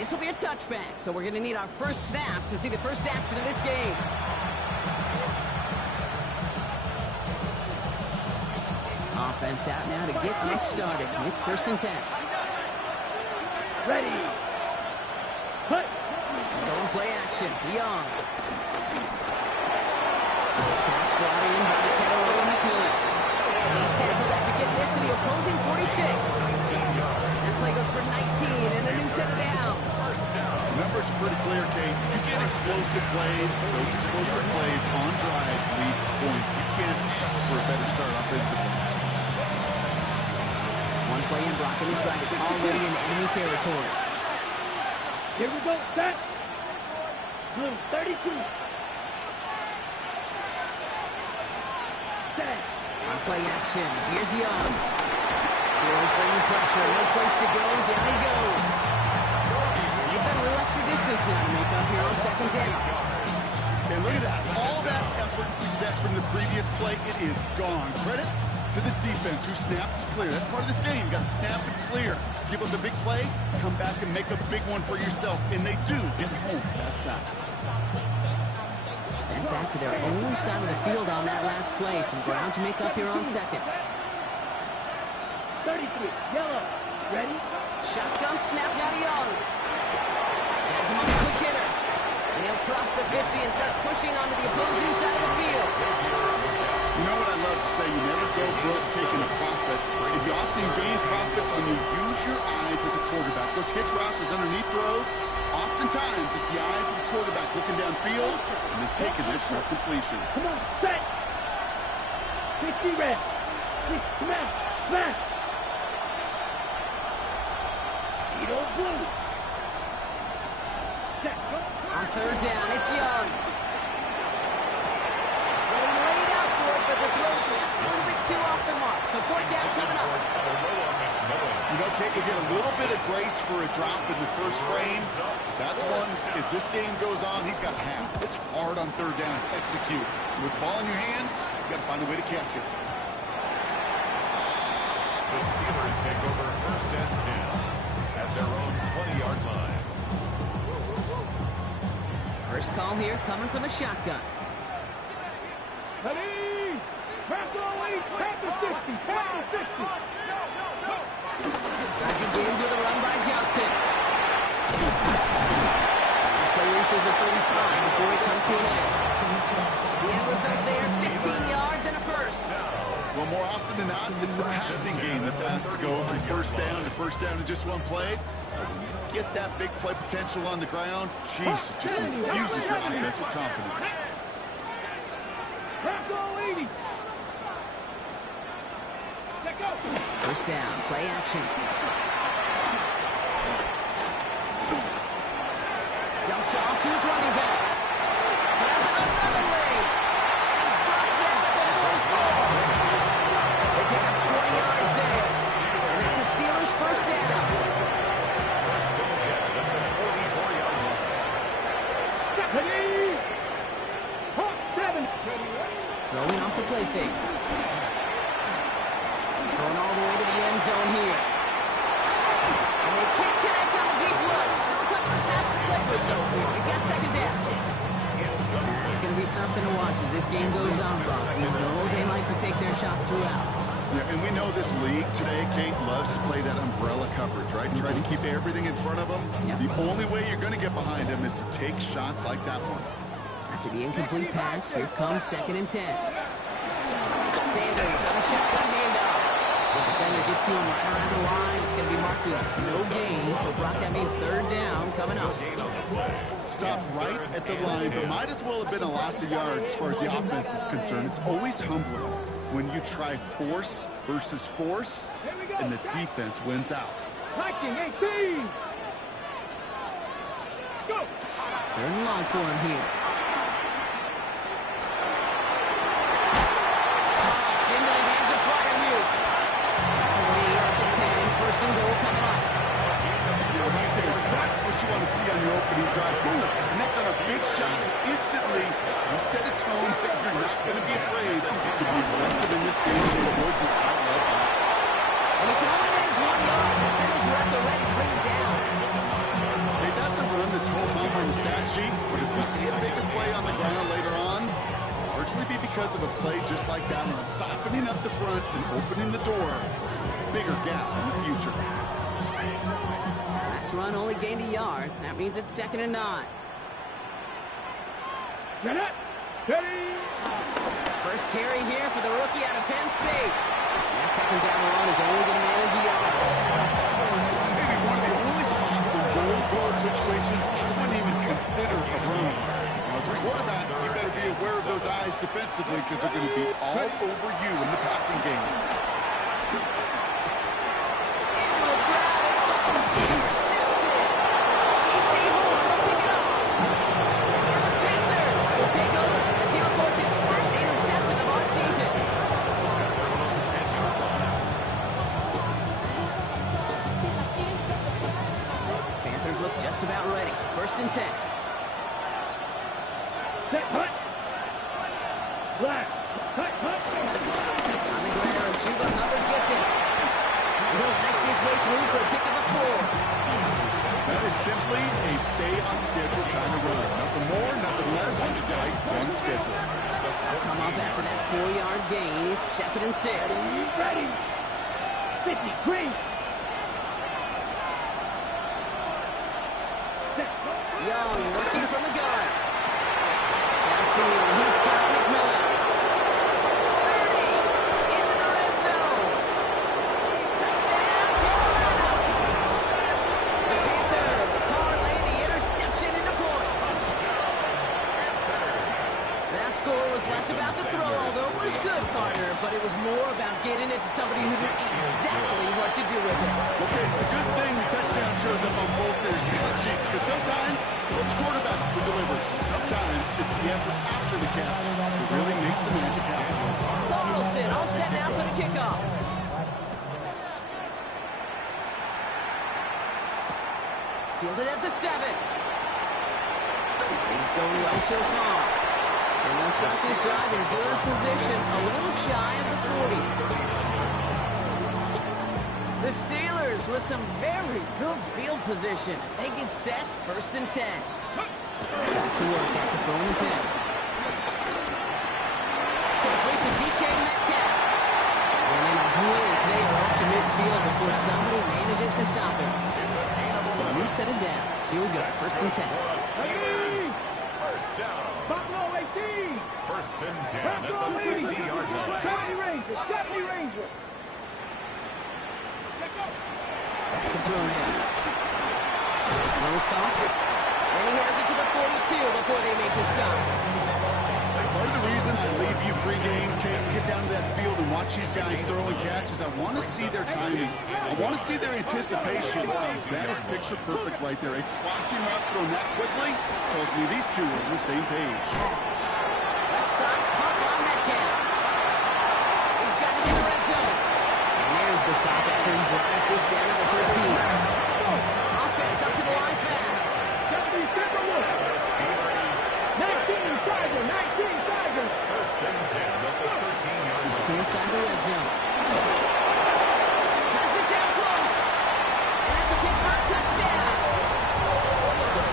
This will be a touchback, so we're going to need our first snap to see the first action of this game. Offense out now to get us started. It's 1st and 10. Ready. Put. Going play action. Young. Pass brought in by the Taylor McMillan. He's tackled after getting this to the opposing 46. That play goes for 19 and a new set of downs. The numbers are pretty clear, Kate. You get explosive plays. Those explosive plays on drives lead to points. You can't ask for a better start offensively. One play in blocking his drive is already in enemy territory. Here we go. Set. Blue 32. Set. On play action, here's Young. Steelers bringing pressure, no place to go, down he goes. They've got a little extra distance now to make up here on 2nd down. And look at that, all that effort and success from the previous play, it is gone. Credit to this defense who snapped and clear. That's part of this game. You got to snap and clear. Give up a big play, come back and make a big one for yourself. And they do get home that side. Sent back to their own side of the field on that last play. Some ground to make up here on 2nd. 33. Yellow. Ready? Shotgun snap now to Young. Has him on the quick hitter. And he'll cross the 50 and start pushing onto the opposing side of the field. You know what I love to say? You never go broke taking a profit. If you often gain profits when you use your eyes as a quarterback. Those hitch routes, those underneath throws, oftentimes it's the eyes of the quarterback looking downfield and then taking that short completion. Come on, set. 60 red. Smash, smash. Edo blue. Set. On 3rd down, it's Young. Well, he laid out for it, but the throw just a little bit too off the mark. So 4th down coming up. You know, Kate, you get a little bit of grace for a drop in the first frame. That's one, as this game goes on, he's got half. It's hard on 3rd down to execute. With the ball in your hands, you got to find a way to catch it. The Steelers take over 1st and 10 at their own 20-yard line. First call here coming from the shotgun. Ready. Pass the 60. Pass the 60. Back begins with a run by Johnson. This play reaches the 35 before it comes to an end. The end result there, 15 yards and a first. Well, more often than not, it's a passing game that's asked to go from 1st down to 1st down in just one play. Get that big play potential on the ground. Jeez, it just infuses your offense with confidence. First down, play action. Dumped off to his running back. Has another lane. He's brought down at the 44. They pick up 20 yards there. And that's a Steelers first down. Throwing off the play fake. Going all the way to the end zone here. And they can't connect on the deep look. Still a couple of snaps to play with though here. We've got 2nd down. It's going to be something to watch as this game goes on, Bob. You know they like to take their shots throughout. Yeah, and we know this league today, Kate, loves to play that umbrella coverage, right? Try to keep everything in front of them. Yep. The only way you're going to get behind them is to take shots like that one. After the incomplete pass, here comes 2nd and 10. Sanders on a shotgun handoff. The defender gets to him right around the line. It's going to be marked as no gain. So, Brock, that means 3rd down coming up. Stopped right at the line, but might as well have been a loss of yards as far as the offense is concerned. It's always humbling when you try force versus force, and the defense wins out. Viking 18. Go. 3rd and long for him here. Into the hands of Fryermuth. 40 up to 10. 1st and goal coming up. That's what you want to see on your opening drive. Boom! Connect on a big shot, and instantly you set a tone that you're not going to be afraid to be aggressive in this game and avoid your outlet. And he can only manage 1 yard. The defenders were at the ready to bring him down. Hey, foot and opening the door. Bigger gap in the future. Last run only gained a yard. That means it's 2nd and 9. Get it. Steady. First carry here for the rookie out of Penn State. That 2nd down run is only going to manage a yard. This may be one of the only spots in goal situations I wouldn't even consider a run. Now, as a quarterback, you better be aware of those eyes defensively because they're going to be all over you in the passing game. Into a crowd. Intercepted. DC Horn will pick it up. And the Panthers will take over as he records his first interception of our season. Panthers look just about ready. 1st and 10. Set. Hut. Left. Hut. Hut. On the ground, and Chuba Hubbard gets it. He'll make his way through for a pick of a 4. That is simply a stay-on-schedule kind of run. Nothing more, nothing less, just right on schedule. Come up after that 4-yard gain. It's 2nd and 6. Ready. 50. Green. Young working from the gun. Downfield, he's got McMillan. 30 into the red zone. Touchdown, Carolina. The Panthers parlay the interception into points. That score was less about the throw, although it was good, partner, but it was more about getting it to somebody who knew exactly what to do with it. Okay, it's a good thing the touchdown shows up on both their stat sheets because sometimes it's quarterback who delivers, and sometimes it's the effort after the catch that really makes the magic happen. Carlson all set now for the kickoff. Fielded at the 7. He's going well so far. And they'll start this drive in good position, a little shy of the 40. The Steelers with some very good field position as they get set, 1st and 10. Back to work after throwing the pin. Complete to DK Metcalf. And in a blink, they are up to midfield before somebody manages to stop him. So a new set of downs. Here we go, 1st and 10. First down. Buffalo 18. 1st and 10 at Buffalo the 50-yard line. 70 Rangers. 70 Rangers. Back to throw now. Throws caught. And he has it to the 42 before they make the stop. Part of the reason I leave you pregame, get down to that field and watch these guys throw and catch is I want to see their timing. I want to see their anticipation. That is picture perfect right there. A crossing route thrown that quickly tells me these two are on the same page. Left side, caught by Metcalf. He's got it in the red zone. And there's the stop after he drives this down to the 13. Offense up to the line fast. 19 Tigers. 19 Tigers. 1st and 10 at the 13-yard line. Looking inside the red zone. Has it down close. And that's a Pittsburgh touchdown.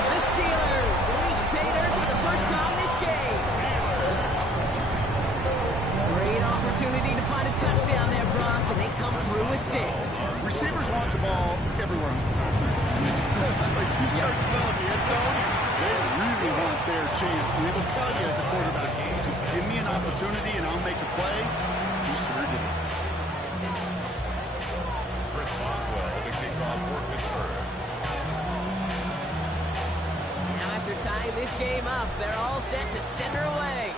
The Steelers reach pay dirt for the first time this game. Great opportunity to find a touchdown there, Brock, and they come through with 6. Receivers want the ball everywhere on the offense. Like you start smelling the end zone, they really want their chance. And they will tell you as a quarterback, just give me an opportunity and I'll make a play. He sure did. Chris Boswell, the kickoff for Pittsburgh. Now after tying this game up, they're all set to center away.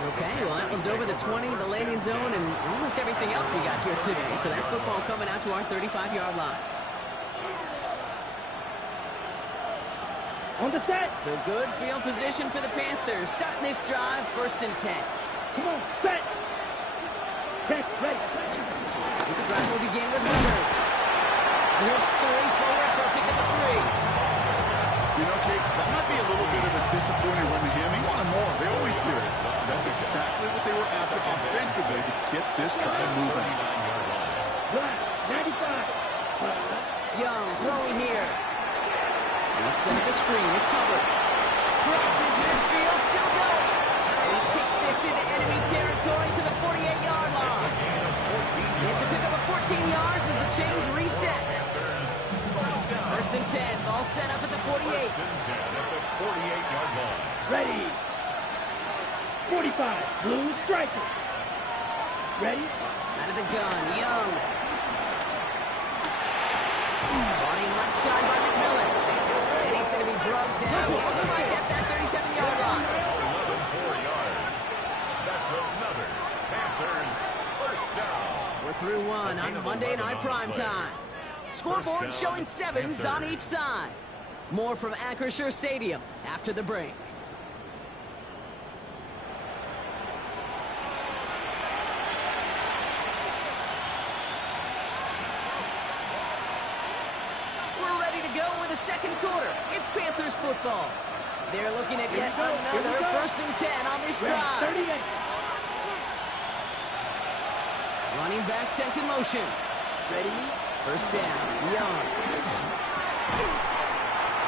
Okay, well, that was over the 20, the landing zone, and almost everything else we got here today. So that football coming out to our 35-yard line. On the set. So good field position for the Panthers. Starting this drive, 1st and 10. Come on, set. Set, ready. This drive will begin with Hubbard. And he'll scurry forward for a pick of a 3. You know, Kate, that might be a little bit of a disappointing run to him. He wanted more. They always do. That's exactly what they were after offensively to get this drive moving. Left, 95. Young throwing here. Let's set the screen. It's Hubbard. Crosses midfield, still going. And he takes this 10. Ball set up at the 48. First and 10 at the 48-yard line. Ready. 45. Blue striker. Ready. Out of the gun, Young. Body right side by McMillan. And he's going to be drugged down. Looks like at that 37-yard line. 4 yards. That's another Panthers first down. We're through one on Monday Night Primetime. Scoreboard showing 7s on each side. More from Acrisure Stadium after the break. We're ready to go with the second quarter. It's Panthers football. They're looking at yet another first and 10 on this drive. 38. Running back sent in motion. Ready. First down, Young.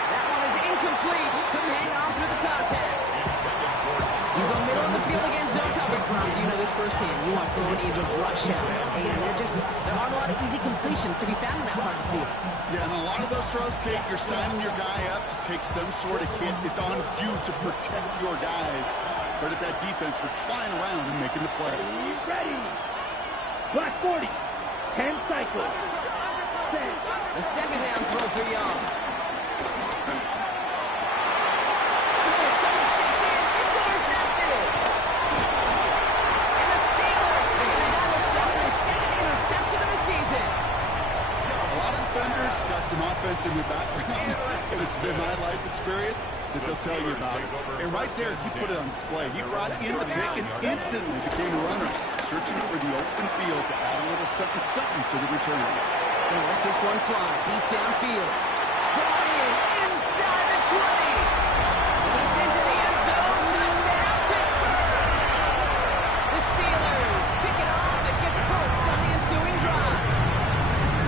That one is incomplete. Couldn't hang on through the contact. You go middle of the field against zone coverage, Brock. You know this firsthand. You want throwing into rush out. And there aren't a lot of easy completions to be found in that part of the field. Yeah, and a lot of those throws, Kate, you're signing your guy up to take some sort of hit. It's on you to protect your guys. But at that defense for flying around and making the play. Ready. Last 40. 10 cycles. The second down throw for Young. Someone stepped in. It's intercepted. And the Steelers are going to have their second interception of the season. A lot of defenders got some offense in their background, and it's been my life experience that they'll tell you about it. And right there, he put it on display. He brought in the pick and instantly became a runner, searching for the open field to add a little something to the return. Gonna let this one fly deep downfield. Brought in inside the 20. He's into the end zone. Touchdown, Pittsburgh. The Steelers pick it off and get points on the ensuing drive.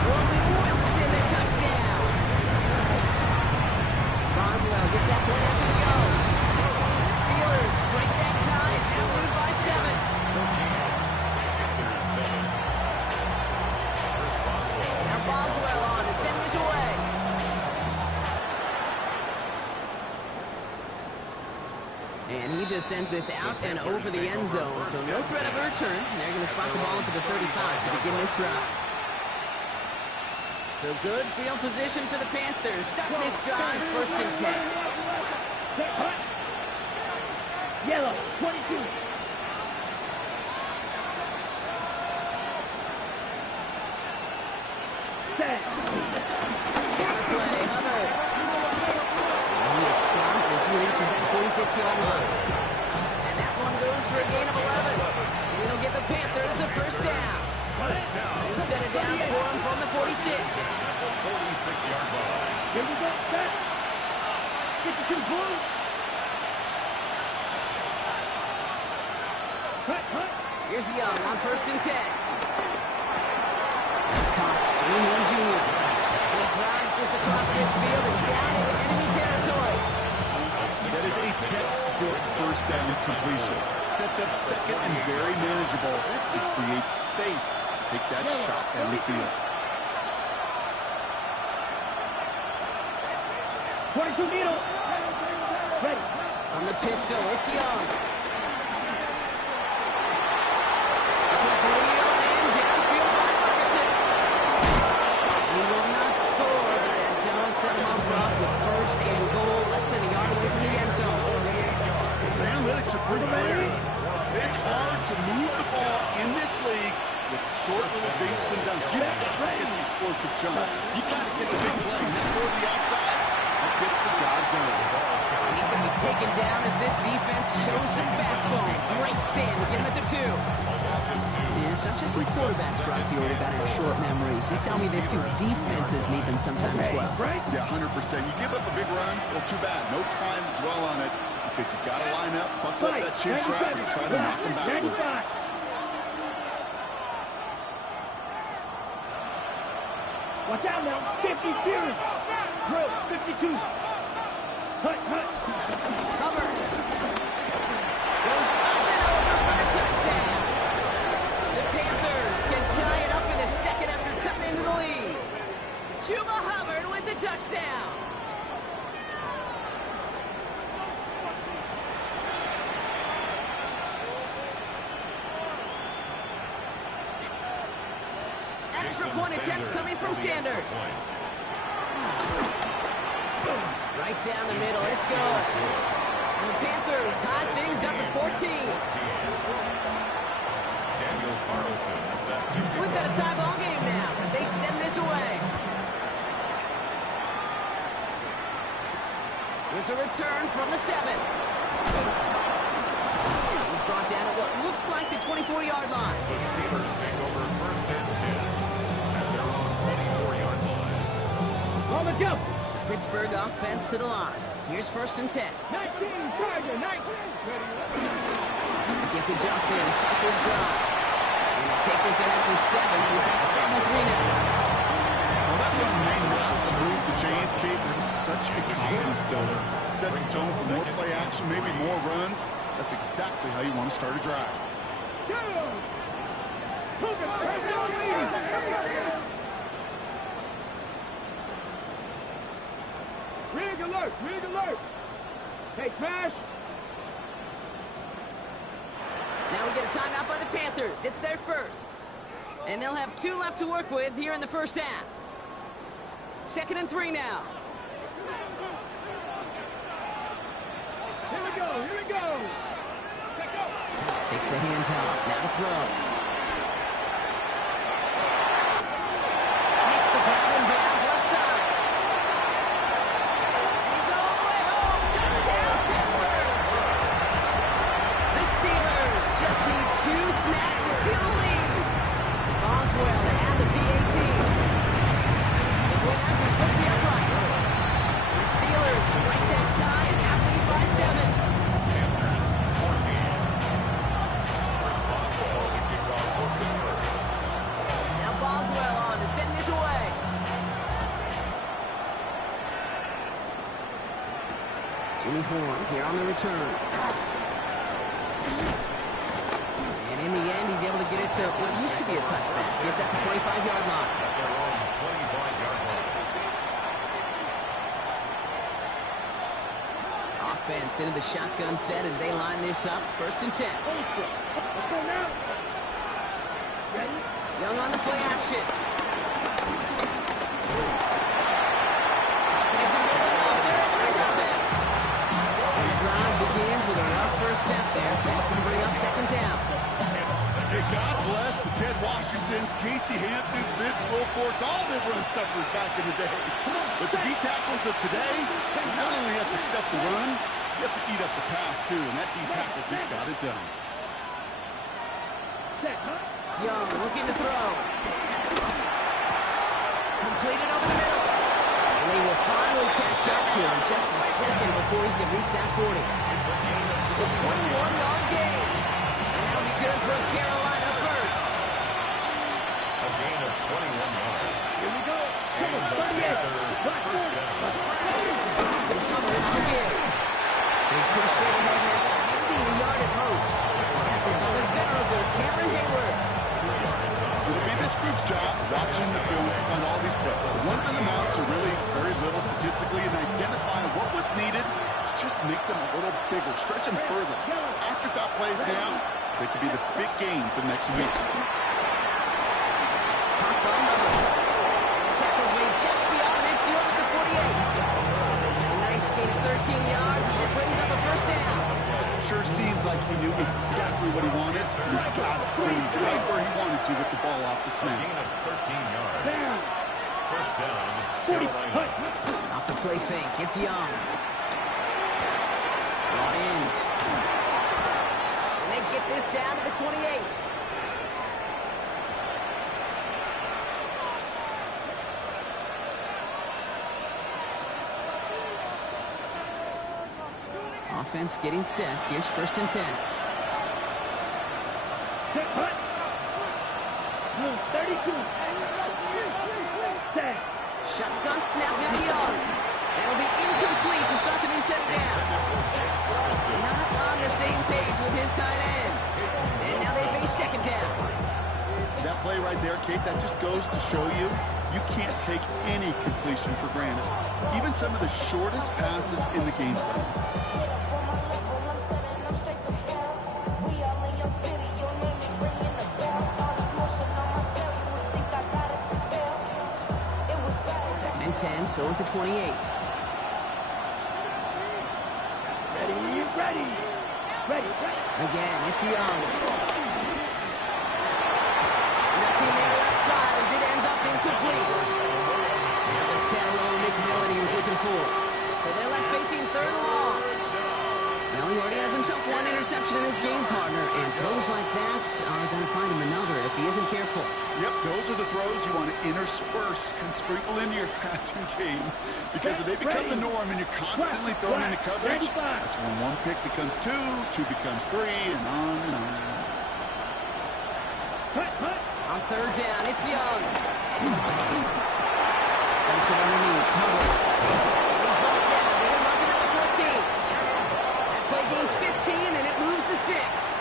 Roman Wilson, the touchdown. Boswell gets that point after the go. And the Steelers break that tie and lead by 7. Boswell on to send this away. And he just sends this out and over the end zone. So no threat of a return. They're going to spot the ball into the 35 to begin this drive. So good field position for the Panthers. Start this drive first and 10. Yellow, 22. Set. Play, Hubbard. And he is stopped as he reaches that 46-yard line. And that one goes for a gain of 11. And it'll give the Panthers a first down. New set of downs for him from the 46. 46-yard line. Here we go, set. 52 blue. Cut. Here's Young on first and 10. That's Cox, Greenwood Jr. And he drives this across midfield and down into enemy territory. That is a textbook first down completion. Sets up second and very manageable. It creates space to take that shot down the field. 22 needle. Ready. On the pistol, it's Young. This one's real and downfield by Ferguson. He will not score, but that don't set him up front with first and goal, less than a yard away from the end zone. The analytics are pretty clear. It's hard to move the ball in this league with short little dinks and dunks. You've got to get the explosive chunk. You've got to get the big play. That throw to the outside, that gets the job done. And he's going to be taken down as this defense shows some backbone. Great stand to get him at the 2. And it's not just some quarterbacks, Brock, you already got in short memories. You tell me this too. Defenses need them sometimes as well. Yeah, 100%. You give up a big run, well, too bad. No time to dwell on it because you've got to line up, buckle up that chin strap, and try to knock them backwards. Watch out now. 50 Fury. Drill, 52. Cut. Hubbard goes up and over for the touchdown. The Panthers can tie it up in the second after cutting into the lead. Chuba Hubbard with the touchdown. extra point attempt coming from Sanders. Right down the middle. It's good. And the Panthers tie things up at 14. Daniel Carlson set to We've got a tie ball game now as they send this away. Here's a return from the 7. He's brought down at what looks like the 24-yard line. The Steelers take over first and 10 at their own 24-yard line. On the jump. Pittsburgh offense to the line. Here's first and 10. 19, Tiger, 19. Gets to Johnson to start this drive. And the takers in after 7. We've got 7-3 now. Well, that was may not move the chains, Kate. That is such a confidence builder. Sets the tone for more play action, maybe more runs. That's exactly how you want to start a drive. Rig alert, rig alert. Hey, Crash. Now we get a timeout by the Panthers. It's their first. And they'll have 2 left to work with here in the first half. 2nd and 3 now. Here we go, here we go. Takes the handoff. Now to throw. Makes the grab and bounds left side. He's all the way home. Touchdown, Pittsburgh. The Steelers just need 2 snaps to steal the lead. Boswell to add the PAT. They went after supposed to be upright. And the Steelers break that tie and now lead by 7. Panthers 14. Chris Boswell to kick off for Pittsburgh. Now Boswell on to send this away. Jimmy Horn here on the return. And in the end, he's able to get it to what used to be a touchback. Gets at the 25-yard line. At their own 25-yard line. Offense into the shotgun set as they line this up. First and 10. Let's go now. Ready? Young on the play action. And the drive begins with a rough first step there. That's going to bring up second down. Hey, God bless the Ted Washingtons, Casey Hamptons, Vince Wilforks, all their run stuffers back in the day. But the D-tackles of today, you not only have to stuff the run, you have to eat up the pass, too. And that D-tackle just got it done. Young looking to throw. Completed over the middle. And they will finally catch up to him just a second before he can reach that 40. It's a 21-yard gain. And that'll be good for Carolina first. A gain of 21 yards. Here we go. And the Panthers first down. This one will give. He's pushed straight ahead, and that's maybe a yard at most. Tackled by the venerable Cameron Hayward. It'll be this group's job watching the film to find all these plays. The ones on the mount are really very little statistically and identify what was needed to just make them a little bigger, stretch them further. Afterthought plays now, they could be the big gains of next week. Pop on number. And the tackle's made just beyond midfield at the 48. A nice gain of 13 yards as it brings up a first down. Sure seems like he knew exactly what he wanted. He got it through right where he wanted to with the ball off the A snap. gain of 13 yards. Down. First down, 40. Carolina. Off the play fake, it's Young. Brought in. And they get this down to the 28. Offense getting set. Here's first and 10. Set, hut. Move 32. Set. Shotgun snap now Young. That'll be incomplete to start the new set down. Not on the same page with his tight end. And now they face second down. That play right there, Kate, that just goes to show you, you can't take any completion for granted. Even some of the shortest passes in the game plan. 10, so at the 28. Ready. Again, it's Young. Nothing there left side as it ends up incomplete. Now this Taro McMillan he was looking for. So they're left facing third and long. Well, he already has himself one interception in this game, partner, and throws like that are going to find him another if he isn't careful. Yep, those are the throws you want to intersperse and sprinkle into your passing game, because if they become the norm and you're constantly thrown into coverage, that's when one pick becomes two becomes three, and on and on. On third down, it's Young. Dumps it underneath. He's brought down. They're going to mark him at the 14. Play gains 15, and it moves the sticks.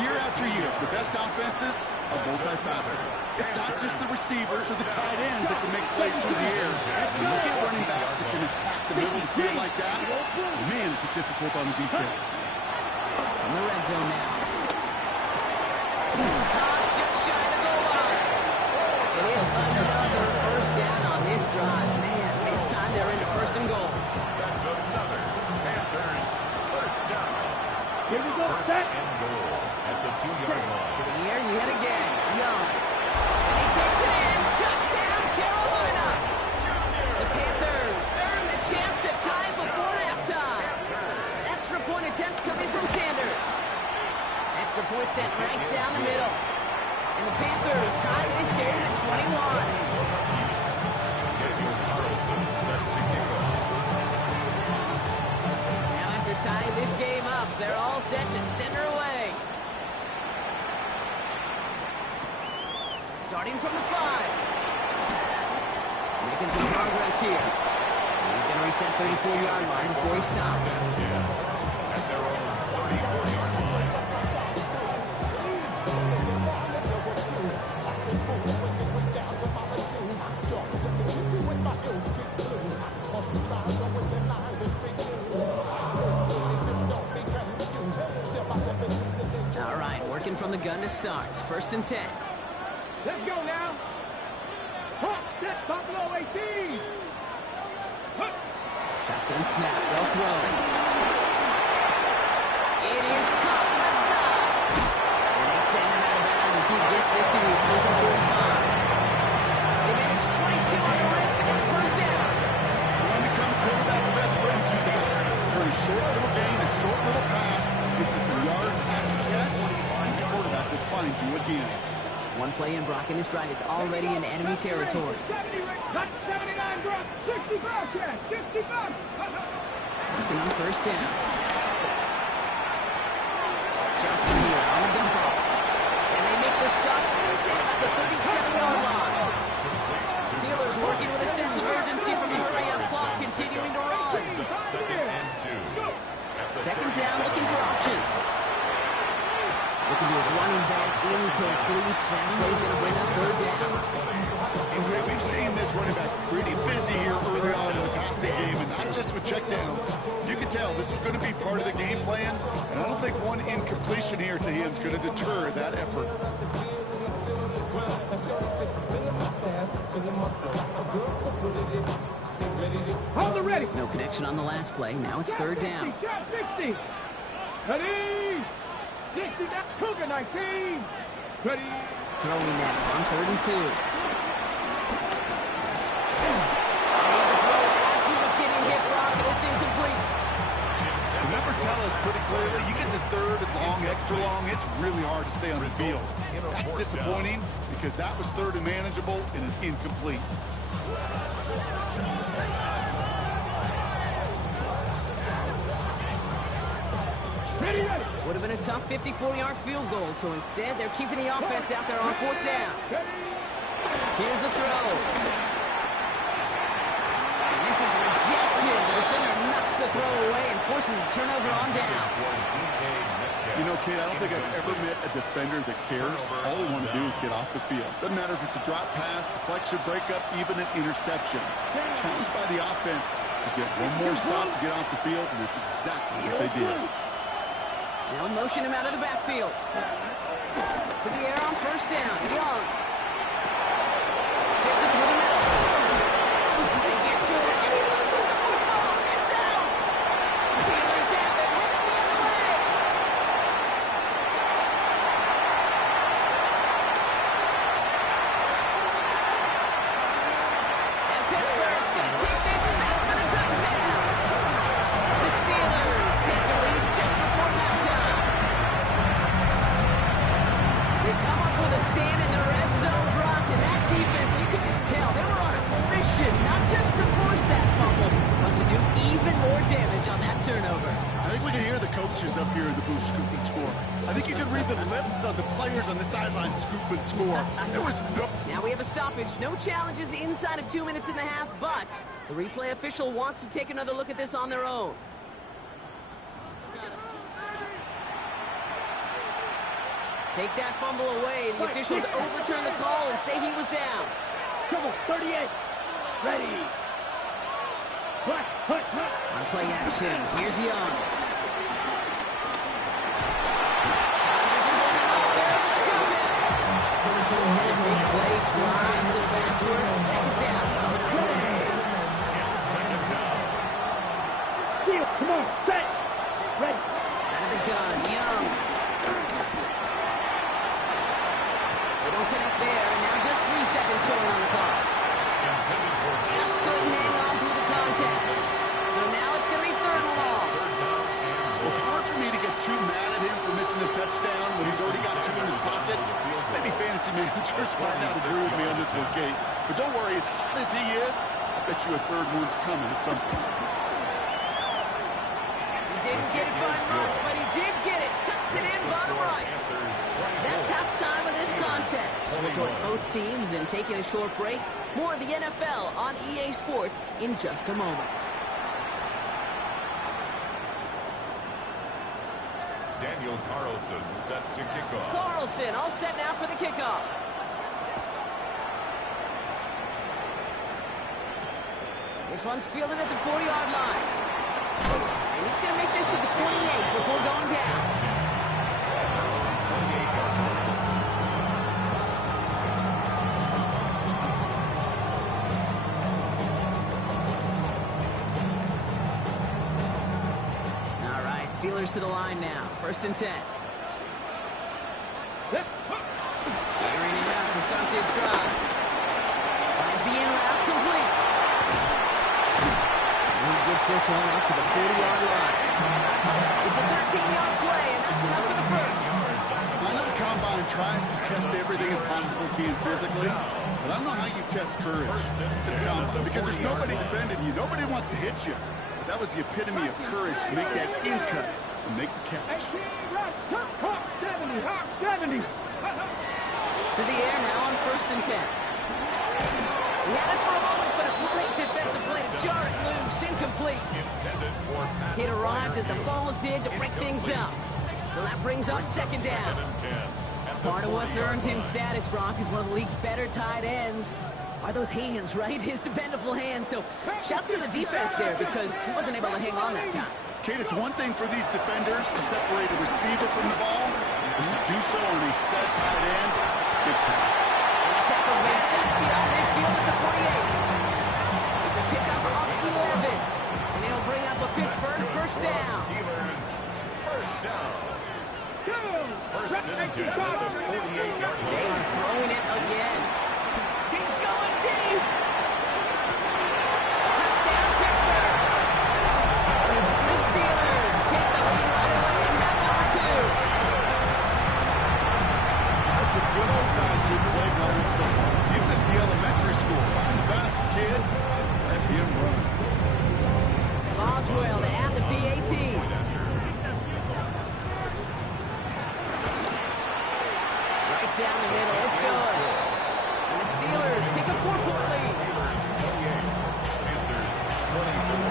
Year after year, the best offenses are multifaceted. It's not just the receivers or the tight ends that can make plays through the air. When you get running backs that can attack the middle of the field like that, man, is it difficult on the defense. In the red zone now. Caught just shy of the goal line. It is another first down on this drive. Man, this time they're into first and goal. That's another Panthers first down. Here we go. First and goal at the 2-yard line. To the air yet again. Young. And he takes it in. Touchdown, Carolina. The Panthers earn the chance to tie before halftime. Extra point attempt coming from Sanders. Extra point sent right down the middle. And the Panthers tie this game at 21. Carlson set to kick off. Now after tying this game up, they're all set to center away. Starting from the 5. Making some progress here. And he's going to reach that 34-yard line before he stops. At their own 34-yard line. All right, working from the gun to start. First and 10. Let's go now. Hot, set, Buffalo 18. Shotgun snap. They'll throw. It is caught left side. And they send him out of bounds as he gets this to the opposing 45. They manage 22 on the rip and a first down. When you become quarterback's best friends, you got turn a short little gain, a short little pass, gets you some yards after catch, and the quarterback will find you again. One play in, Brock, and this drive is already in enemy territory. 79 Brock, 60 bucks, yeah, 60 bucks. Looking on first down. Johnson here on the dump off. And they make the stop inside at the 37-yard line. Steelers working with a sense of urgency from the hurry-up clock, continuing to run. Second and 2. Second down, looking for options. Looking to his running back, incomplete. That play's going to bring up third down. And Greg, we've seen this running back pretty busy here early on in the passing game, and not just with checkdowns. You can tell this was going to be part of the game plan, and I don't think one incompletion here to him is going to deter that effort. Hold it ready. No connection on the last play. Now it's third down. 60. Ready. 60, that's Cougar 19. Ready. Throwing now on third and 2. And the throw as he was getting hit, Brock, and it's incomplete. The numbers tell us pretty clearly, you get to third and long, extra long, it's really hard to stay on the field. That's disappointing because that was third and manageable and an incomplete. Ready. Would have been a tough 54-yard field goal, so instead they're keeping the offense out there on fourth down. Here's the throw. And this is rejected. The defender knocks the throw away and forces a turnover on down. You know, Kate, I don't think I've ever met a defender that cares. All they want to do is get off the field. Doesn't matter if it's a drop pass, deflection, breakup, even an interception. Challenged by the offense to get one more stop to get off the field, and that's exactly what they did. Now motion him out of the backfield. To the air on first down. Young. Fits it through the middle. They get coaches up here in the booth scoop and score. I think you could read the lips of the players on the sideline scoop and score. There was no... Now we have a stoppage. No challenges inside of 2 minutes and a half, but the replay official wants to take another look at this on their own. Take that fumble away. The officials overturn the call and say he was down. Come on, 38. Ready. On play action, here's Young. The big play drives them backwards. Second down. Second down. Come on, set. Ready. Out of the gun, Young. They don't connect there, and now just 3 seconds showing on the clock. Just couldn't hang on to the contact. So now it's going to be third and long. Well, it's hard for me to get too mad at him for missing a touchdown when he's already got 2 in his pocket. Maybe fantasy managers might not agree with me on this one, Kate. But don't worry, as hot as he is, I bet you a third one's coming at some point. He didn't get it by much, but he did get it. Tucks it in bottom right. That's halftime of this contest. We'll join both teams in taking a short break. More of the NFL on EA Sports in just a moment. Daniel Carlson set to kick off. Carlson all set now for the kickoff. This one's fielded at the 4-yard line. And he's going to make this to the 28 before going down. Steelers to the line now. 1st and 10. Airing it out to start this drive. Finds the in route complete. And he gets this one up to the 40-yard line. It's a 13-yard play, and that's enough for the first. I know the combine tries to test everything it possibly can physically, but I don't know how you test courage at the combine because there's nobody defending you. Nobody wants to hit you. That was the epitome of courage to make that in cut and make the catch. 70. To the air now on 1st and 10. He had it for a moment, but a great defensive play to jar it loose. Incomplete. It arrived as the ball did to break things up. So that brings up 2nd down. Part of what's earned him status, Brock, is one of the league's better tight ends. Are those hands, right? His dependable hands. So shouts to the defense there because he wasn't able to hang on that time. Kate, it's one thing for these defenders to separate a receiver from the ball, and to do so on a stud tight end, it's big time. And the tackle's made just beyond midfield at the 48. It's a pickup off 11. And it'll bring up a Pittsburgh 1st down. Steelers, 1st down. 1st and 10 at the 48-yard They line. are throwing it again. He's going deep. Touchdown, Pittsburgh. The Steelers take the lead right away in half number 2. That's a good old-fashioned playground football. Even at the elementary school, find the fastest kid, let him run. Boswell to add the PAT. Right down the middle. It's good. And the Steelers take a 4-point lead. Panthers, 24.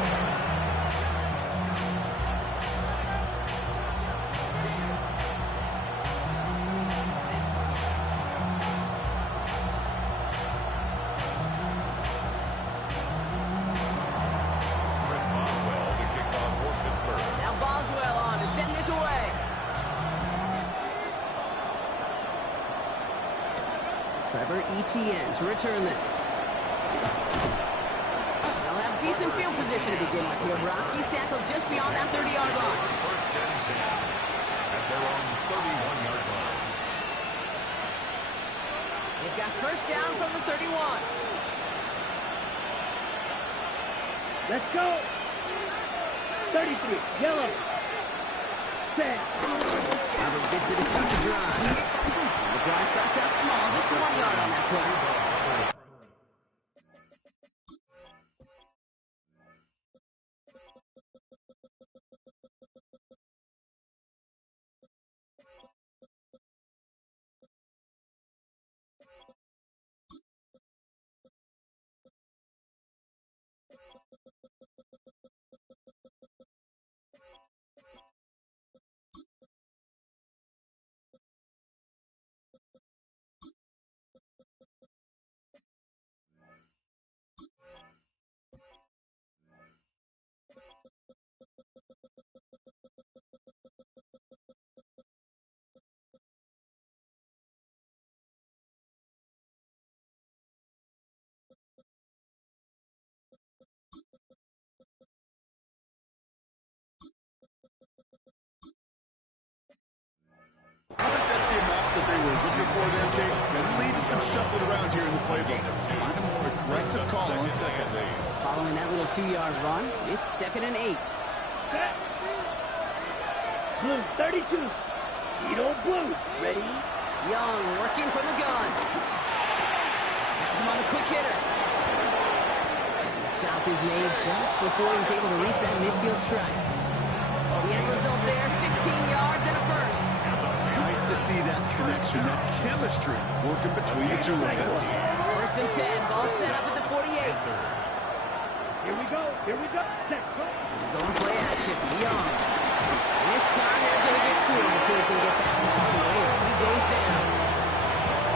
Chris Boswell to kick off for Pittsburgh. Now Boswell on to send this away. Trevor Etienne to return this. They'll have decent field position to begin with here, Brock. He's tackled just beyond that 30-yard line. 1st and 10 at their own 31-yard line. They've got 1st down from the 31. Let's go. 33, yellow. Set. Robert gets it to start the drive. The drive starts out small, just 1 yard on that play. that they were looking for there, Kate. Going to lead to some shuffling around here in the playbook. Find a more aggressive call on second. Following that little 2-yard run, it's 2nd and 8. Blue 32. Edo Blue. Ready? Young working from the gun. Has him on the quick hitter. And the stop is made just before he's able to reach that midfield strike. The end result there, 15 yards and a first. Nice to see that connection, that chemistry working between the two of them. 1st and 10, ball set up at the 48. Here we go. Here we go. Set, go. Going play action, Young. And this time they're going to get to him before he can get that pass away as he goes down.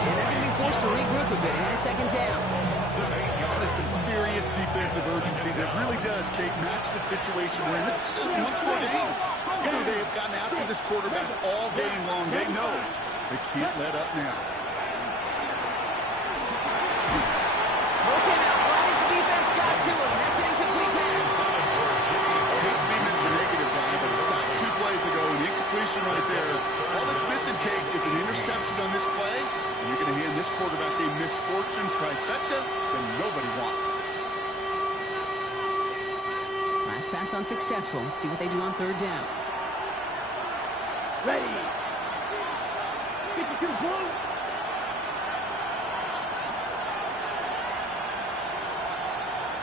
And they're going to be forced to regroup a bit ahead of 2nd down. That is some serious defensive urgency that really does, Kate, match the situation we're in. This is a one-score game. You know, they have gotten after this quarterback all game long. They know they can't let up now. Okay, now, right as the defense got to him. That's an incomplete pass. I hate to be Mr. Negative guy, but a sack 2 plays ago, an incompletion right there. All that's missing, Kate, is an interception on this play. And you're going to hand this quarterback a misfortune trifecta that nobody wants. Last pass unsuccessful. Let's see what they do on 3rd down. Ready. 52 Blue.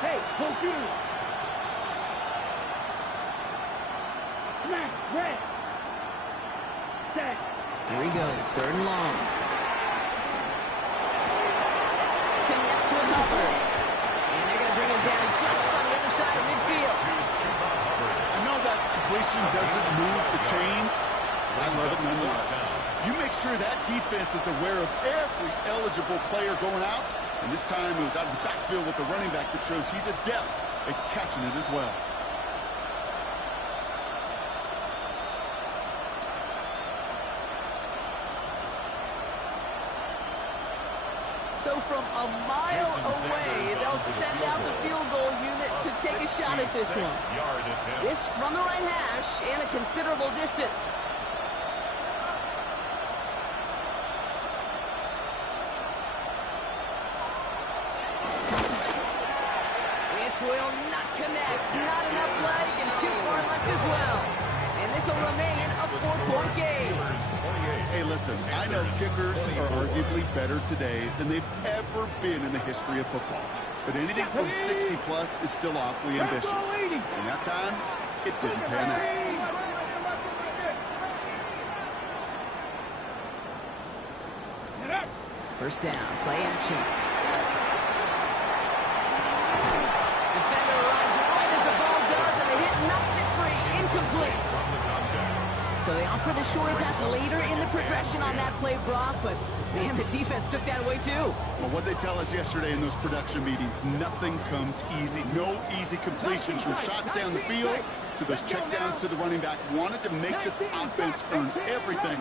Hey, computers. Smash, red. Set. Here he goes, 3rd and long. Connects with Hubbard. And they're going to bring him down just on the other side of midfield. I know that completion doesn't move the chains, but I love it nonetheless. You make sure that defense is aware of every eligible player going out, and this time it was out of the backfield with the running back that shows he's adept at catching it as well. So from a mile away, they'll send out the field goal unit to take a shot at this one. This from the right hash and a considerable distance. This will not connect. Not enough leg and too far left as well. And this will remain a 4-point game. Hey, listen, I know kickers are arguably better today than they've ever been in the history of football. But anything from 60-plus is still awfully ambitious. And that time, it didn't pan out. 1st down, play action. Defender arrives right as the ball does, and the hit knocks it free. Incomplete. So they opt for the shorter pass later in the progression on that play, Brock, but man, the defense took that away too. Well, what they tell us yesterday in those production meetings, nothing comes easy. No easy completions from shots down the field to those checkdowns to the running back. Wanted to make this offense earn everything.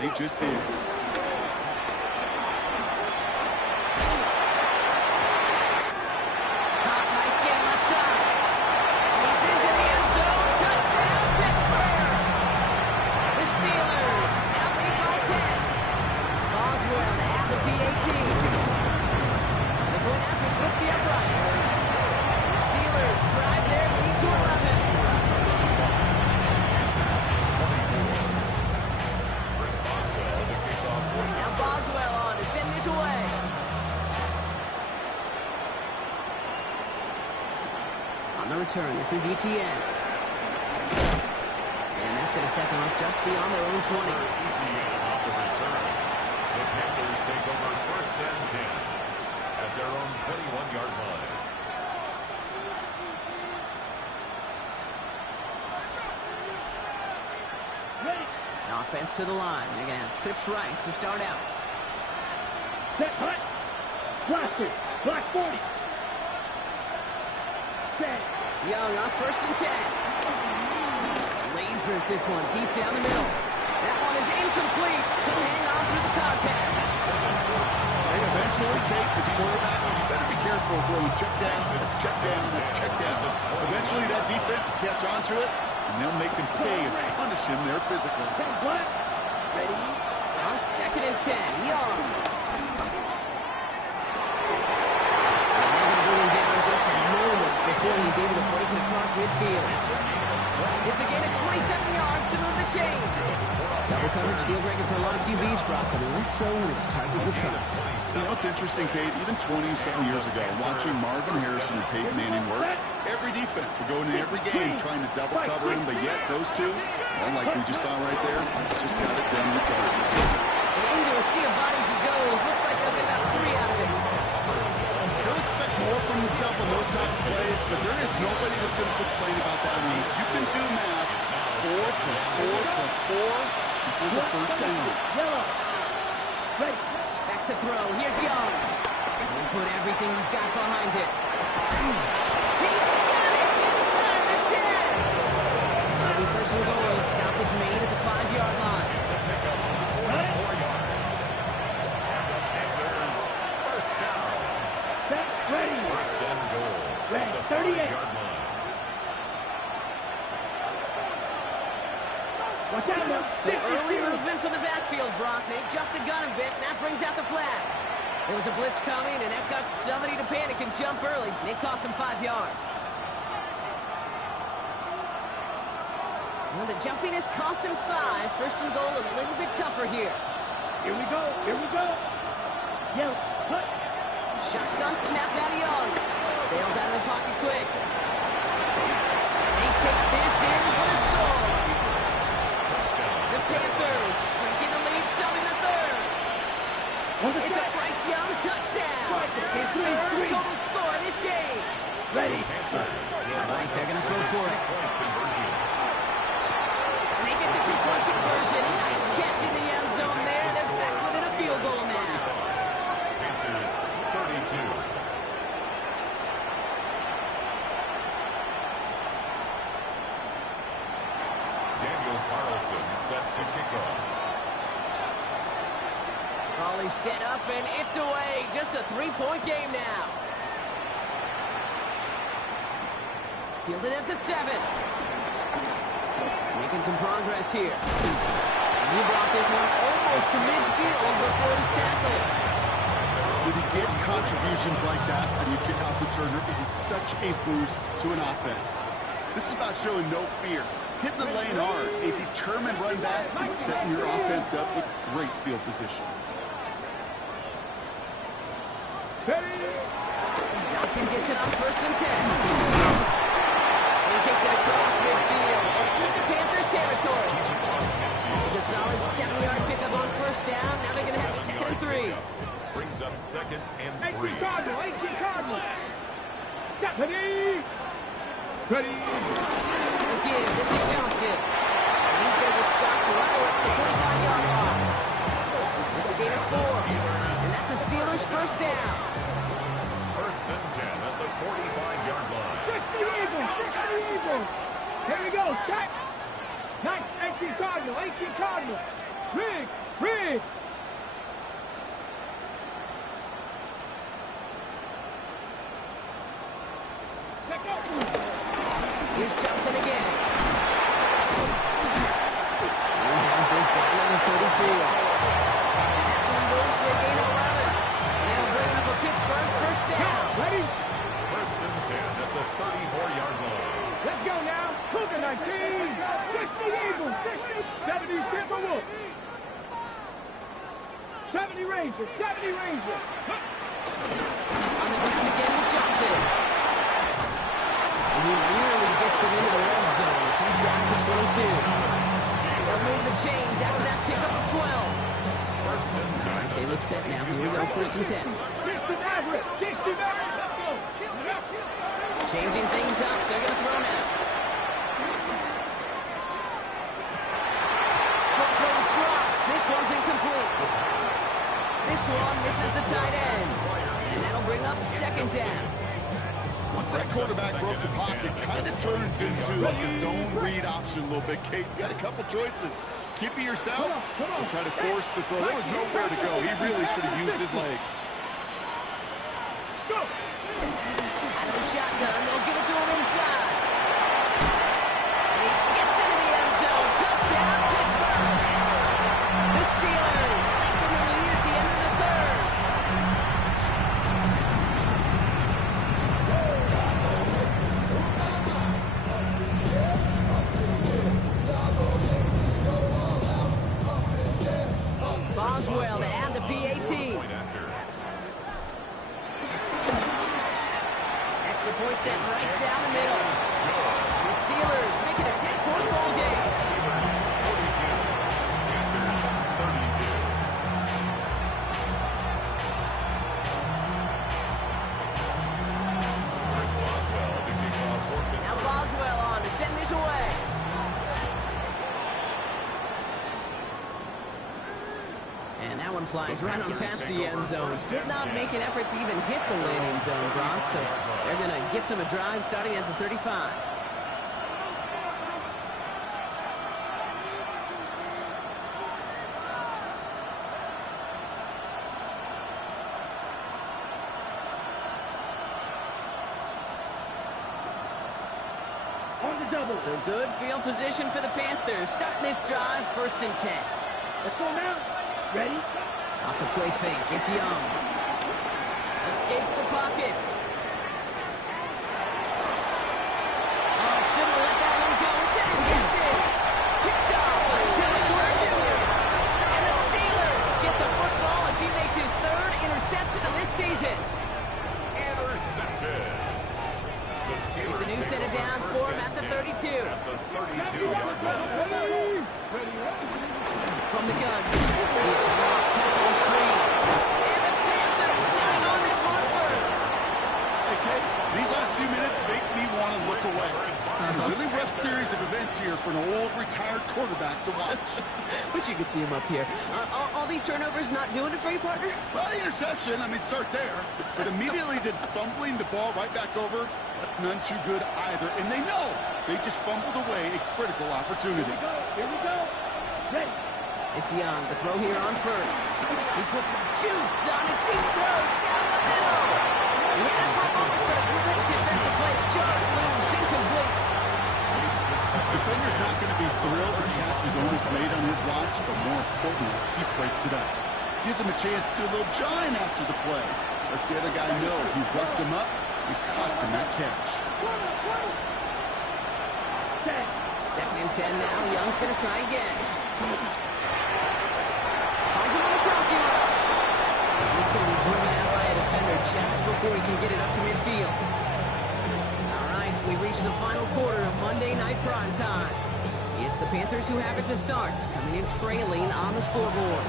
They just did. Return. This is ETN. And that's going to set them up just beyond their own 20. ETN off the return. The Panthers take over 1st and 10 at their own 21-yard line. Ready. Offense to the line. Again, trips right to start out. Set, hut. Blaster. Black 40. Set. Young on 1st and 10. Lasers this one deep down the middle. That one is incomplete. Couldn't hang on through the contact. And eventually, Kate, as a quarterback, you better be careful throwing check down, check down, check down. Eventually, that defense will catch on to it, and they'll make him pay and punish him there physically. Ready. On 2nd 10. Young. And they're going to bring him down just a moment before he's able to break it across midfield. It's a gain of 27 yards to move the chains. Double coverage deal breaker for a lot of QBs, Brock, but less so when it's a target you trust. You know, it's interesting, Kate, even 27 years ago, watching Marvin Harrison and Peyton Manning work, every defense would go into every game trying to double cover him, but yet those two, well, like we just saw right there, just got it done regardless. And into a sea of bodies he goes. Looks like they'll get about 3 out of it. He'll expect more from himself on those type of plays, but there is nobody that's going to complain about that. I mean, if you can do math, 4 plus 4 plus 4 equals a first down. Back to throw. Here's Young. And put everything he's got behind it. He's got it inside the 10. It'll be first and goal. Stop is made at the 5-yard line. It's a pickup of 4 yards. Panthers, first down. Ready. First and goal. Ready. The 38. 5-yard line. Watch out now. So early movement from the backfield, Brock. They jumped the gun a bit, and that brings out the flag. There was a blitz coming, and that got somebody to panic and jump early. It cost him 5 yards. Well, the jumpiness cost him 5. First and goal, a little bit tougher here. Here we go. Here we go. Yell. Put. Shotgun snap out of Young. Bails out of the pocket quick. And they take this in for the score. The Panthers shrinking the lead some in the third. It's a Bryce Young touchdown. His third total score in this game. Ready. They're going to throw for it. And they get the 2-point conversion. Nice catch in the end zone there. They're back within a field goal now. Panthers, 32. Set to kick off. Ball is set up and it's away. Just a 3-point game now. Fielded at the 7. Making some progress here. And he brought this one almost to midfield before he's tackled. When you get contributions like that on your kickoff returner, it is such a boost to an offense. This is about showing no fear. Hitting the lane hard, a determined run back, and setting your offense up with great field position. Johnson gets it on first and 10. And he takes it across midfield and into Panthers territory. It's a solid 7-yard pickup on first down. Now they're going to have 2nd and 3. Brings up 2nd and 3. 18 Cardinal. Ready. Ready. Again, this is Johnson. He's going to get stopped right around the 45-yard line. It's a gain of 4. And that's a Steelers first down. First and 10 at the 45-yard line. 60 Eagles. 60 Eagles. Here we go. Check. Nice. 18 Cardinal. 18 Cardinal. Riggs. Riggs. Check out. Here's Johnson again. He has this down on the 34. And that one goes for a gain of 11. And they'll bring up a Pittsburgh first down. Ready? First and 10 at the 34-yard line. Let's go now. Cougar 19. 60 Eagles. 60. 70 Timberwolves. 70 Rangers. 70 Rangers. On the ground again with Johnson. And he really gets them into the red zone as he's down at the 22. They'll move the chains after that pickup of 12. First and 10. They look set now. Here we go, first and 10. 60 Maverick. 60 Maverick. Let's go. Changing things up. They're going to throw now. Short throws drops. This one's incomplete. This one misses the tight end. And that'll bring up 2nd down. Once that quarterback broke the pocket, kind of turns into like a zone read option a little bit. Kate, you got a couple choices. Keep it yourself or try to force the throw. There was nowhere to go. He really should have used his legs. Go. Out of the shotgun, they'll give it to him inside. And he gets into the end zone. Touchdown, Pittsburgh. The Steelers lengthen the lead add the PAT. Extra point set right down the middle. And the Steelers make it a 10-point ball game. Now Boswell on to send this away. And that one flies right on past the end zone. Did not make an effort to even hit the landing zone, Gronk, so they're going to gift him a drive starting at the 35. On the double. So good field position for the Panthers. Starting this drive, 1st and 10. Let's go now. Ready? Off the play fake, it's Young. Escapes the pocket. Oh, shouldn't have let that one go. It's intercepted. Picked off by Joey Porter Jr. And the Steelers get the football as he makes his 3rd interception of this season. Intercepted. It's a new set of downs for him at the 32. At the 32-yard line. From the gun, it's Rock, tackles free. And the Panthers down on this one first. Okay, these last few minutes make me want to look away. A really rough series of events here for an old retired quarterback to watch. Wish you could see him up here. All these turnovers not doing it for you, partner? Well, the interception, I mean, start there. But immediately then fumbling the ball right back over, that's none too good either. And they know they just fumbled away a critical opportunity. Here we go. Ready. It's Young, the throw here on 1st. He puts some juice on a deep throw down the middle. He had it for a moment, but a great defensive play to jar it loose, incomplete. Defender's not going to be thrilled when catch was almost made on his watch, but more importantly, he breaks it up. Gives him a chance to do a little jawing after the play. Lets the other guy know he roughed him up and cost him that catch. 2nd and 10 now. Young's going to try again. Finds him on the crossing route. He's going to be driven out by a defender just before he can get it up to midfield. All right, we reach the final quarter of Monday Night Prime Time. It's the Panthers who have it to start, coming in trailing on the scoreboard.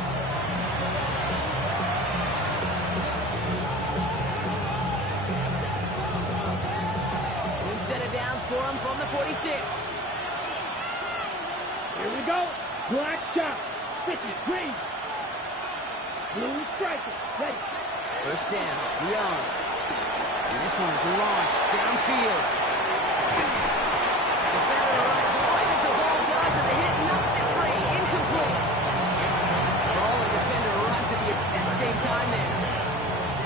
New set of downs for him from the 46. Here we go. Black shot. 50, green. Blue striker. Ready. 1st down, Young. And this one is launched downfield. Defender arrives right as the ball does, and the hit knocks it free. Incomplete. Ball and defender arrived at the exact same time there.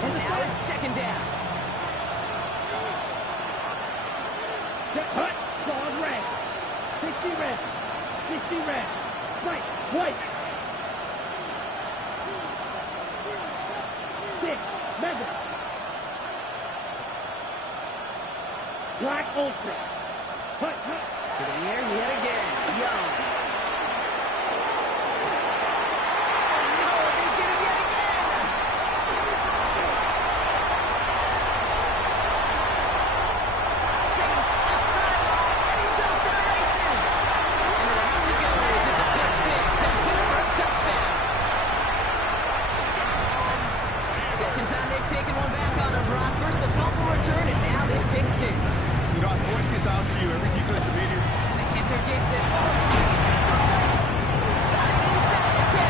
And now it's 2nd down. Get hut. Dog red. 60 red. 60 red. Right. White. 6. Mega. Black ultra. Hut. Hut. To the air yet again. Young. Oh, no, they get him yet again. Space, left sideline, and he's off to the races. And the house it goes. It's a pick 6 and Pittsburgh touchdown. 2nd time they've taken one back on him, Brock. First the fumble return, and now this pick 6. You know, I point this out to you. Every defensive media. The kicker gets it. Oh, looks like he's going to throw it. Got it inside the 10.